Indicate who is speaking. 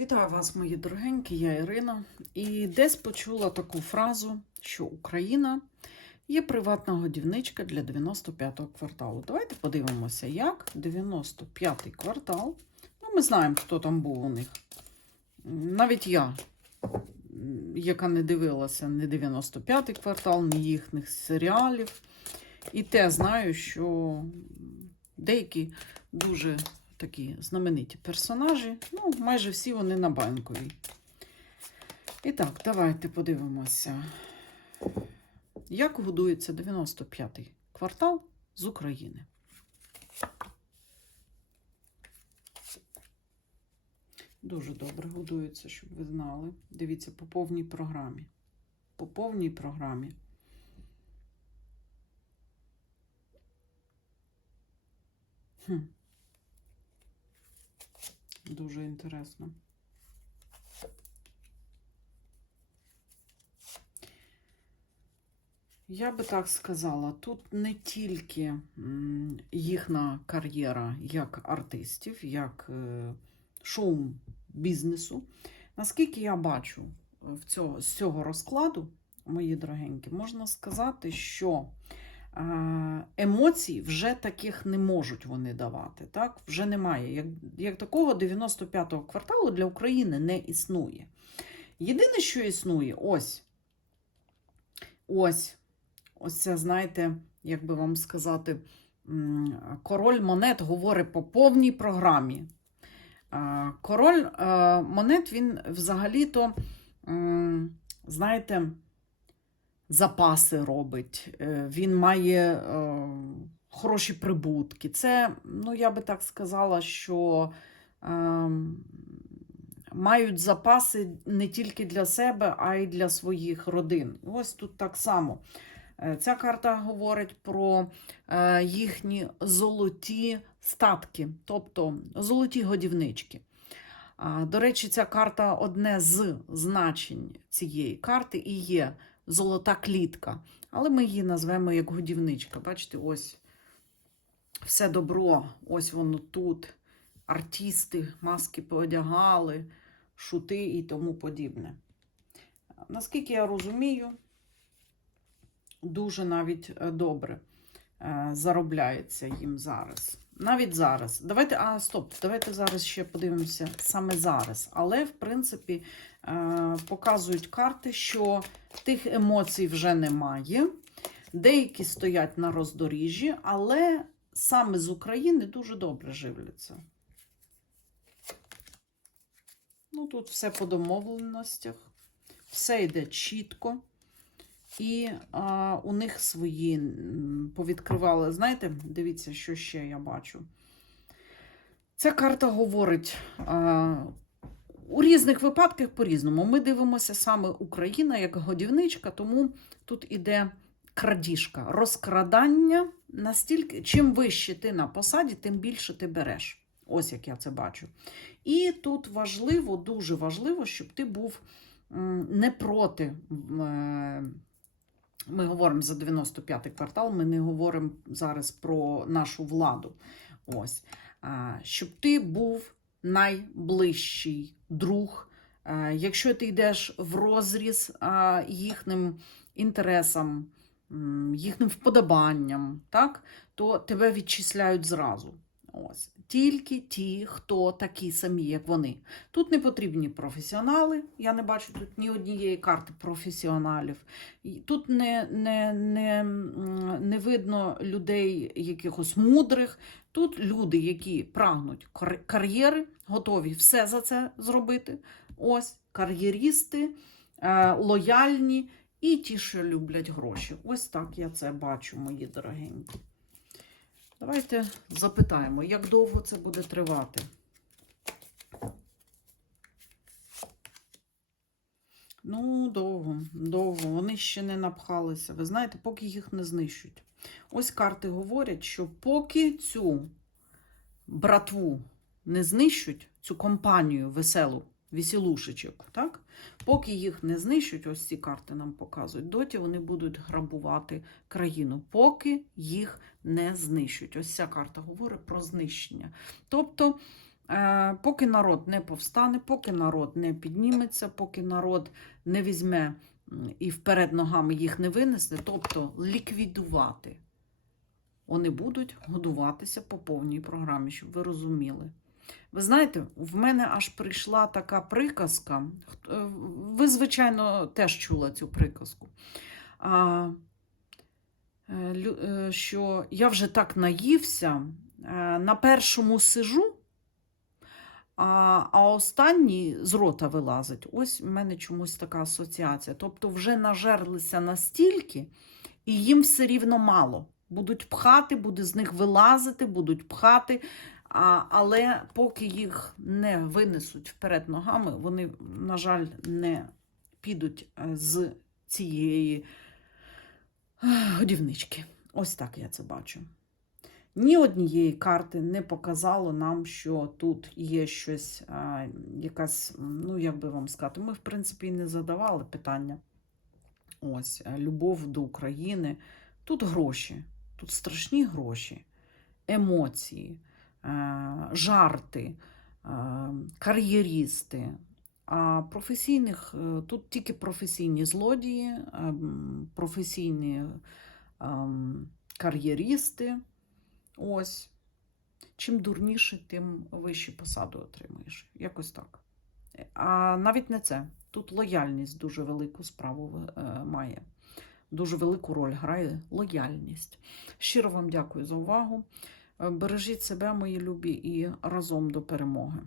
Speaker 1: Вітаю вас, мої дорогенькі, я Ірина. І десь почула таку фразу, що Україна є приватна годівничка для 95-го кварталу. Давайте подивимося, як 95-й квартал. Ну, ми знаємо, хто там був у них. Навіть я, яка не дивилася ні 95-й квартал, ні їхніх серіалів. І те знаю, що деякі дуже такі знамениті персонажі. Ну, майже всі вони на банковій. І так, давайте подивимося, як годується 95-й квартал з України. Дуже добре годується, щоб ви знали. Дивіться, по повній програмі. По повній програмі. Хм. Дуже інтересно. Я би так сказала, тут не тільки їхня кар'єра як артистів, як е, шоу-бізнесу. Наскільки я бачу в цього, з цього розкладу, мої дорогенькі, можна сказати, що е, емоцій вже таких не можуть вони давати. Так? Вже немає. Як, як такого 95-го кварталу для України не існує. Єдине, що існує, ось. Ось. Ось це, знаєте, як би вам сказати, король монет говорить по повній програмі. Король е, монет, він взагалі-то, знаєте, запаси робить, е, він має е, хороші прибутки. Це, ну, я би так сказала, що е, мають запаси не тільки для себе, а й для своїх родин. Ось тут так само. Ця карта говорить про їхні золоті статки, тобто золоті годівнички. До речі, ця карта одне з значень цієї карти і є золота клітка. Але ми її назвемо як годівничка. Бачите, ось все добро, ось воно тут. Артисти, маски поодягали, шути і тому подібне. Наскільки я розумію, дуже навіть е, добре е, заробляється їм зараз. Навіть зараз. Давайте, а стоп, давайте зараз ще подивимося саме зараз. Але, в принципі, е, показують карти, що тих емоцій вже немає. Деякі стоять на роздоріжжі, але саме з України дуже добре живляться. Ну, тут все по домовленостях, все йде чітко. І а, у них свої повідкривали. Знаєте, дивіться, що ще я бачу. Ця карта говорить а, у різних випадках по-різному. Ми дивимося саме Україна як годівничка, тому тут іде крадіжка, розкрадання настільки, чим вище ти на посаді, тим більше ти береш. Ось як я це бачу. І тут важливо, дуже важливо, щоб ти був не проти. Ми говоримо за 95-й квартал, ми не говоримо зараз про нашу владу. Ось. Щоб ти був найближчий друг. Якщо ти йдеш в розріз їхнім інтересам, їхнім вподобанням, так, то тебе відчисляють зразу. Ось. Тільки ті, хто такі самі, як вони. Тут не потрібні професіонали. Я не бачу тут ні однієї карти професіоналів. Тут не, не, не, не видно людей якихось мудрих. Тут люди, які прагнуть кар'єри, готові все за це зробити. Ось кар'єристи, е, лояльні і ті, що люблять гроші. Ось так я це бачу, мої дорогенькі. Давайте запитаємо, як довго це буде тривати. Ну, довго, довго. Вони ще не напхалися. Ви знаєте, поки їх не знищуть. Ось карти говорять, що поки цю братву не знищуть, цю компанію веселу, веселушечок, так? Поки їх не знищуть, ось ці карти нам показують, доті вони будуть грабувати країну, поки їх не знищуть. Ось ця карта говорить про знищення. Тобто Е, Поки народ не повстане, поки народ не підніметься, поки народ не візьме і вперед ногами їх не винесе, тобто ліквідувати. Вони будуть годуватися по повній програмі, щоб ви розуміли. Ви знаєте, в мене аж прийшла така приказка. Е, Ви, звичайно, теж чула цю приказку. Е, е, що я вже так наївся, на першому сижу, а останній з рота вилазить. Ось в мене чомусь така асоціація. Тобто вже нажерлися настільки, і їм все рівно мало. Будуть пхати, буде з них вилазити, будуть пхати. А, але поки їх не винесуть вперед ногами, вони, на жаль, не підуть е, з цієї годівнички. Ось так я це бачу. Ні однієї карти не показало нам, що тут є щось, а, якась, ну як би вам сказати, ми, в принципі, і не задавали питання. Ось, е, любов до України. Тут гроші, тут страшні гроші, емоції, е, жарти, е, кар'єристи. А професійних е, тут тільки професійні злодії, е, професійні кар'єристи. Ось. Чим дурніше, тим вищу посаду отримаєш. Якось так. А навіть не це. Тут лояльність дуже велику справу е, має. Дуже велику роль грає лояльність. Щиро вам дякую за увагу. Бережіть себе, мої любі, і разом до перемоги.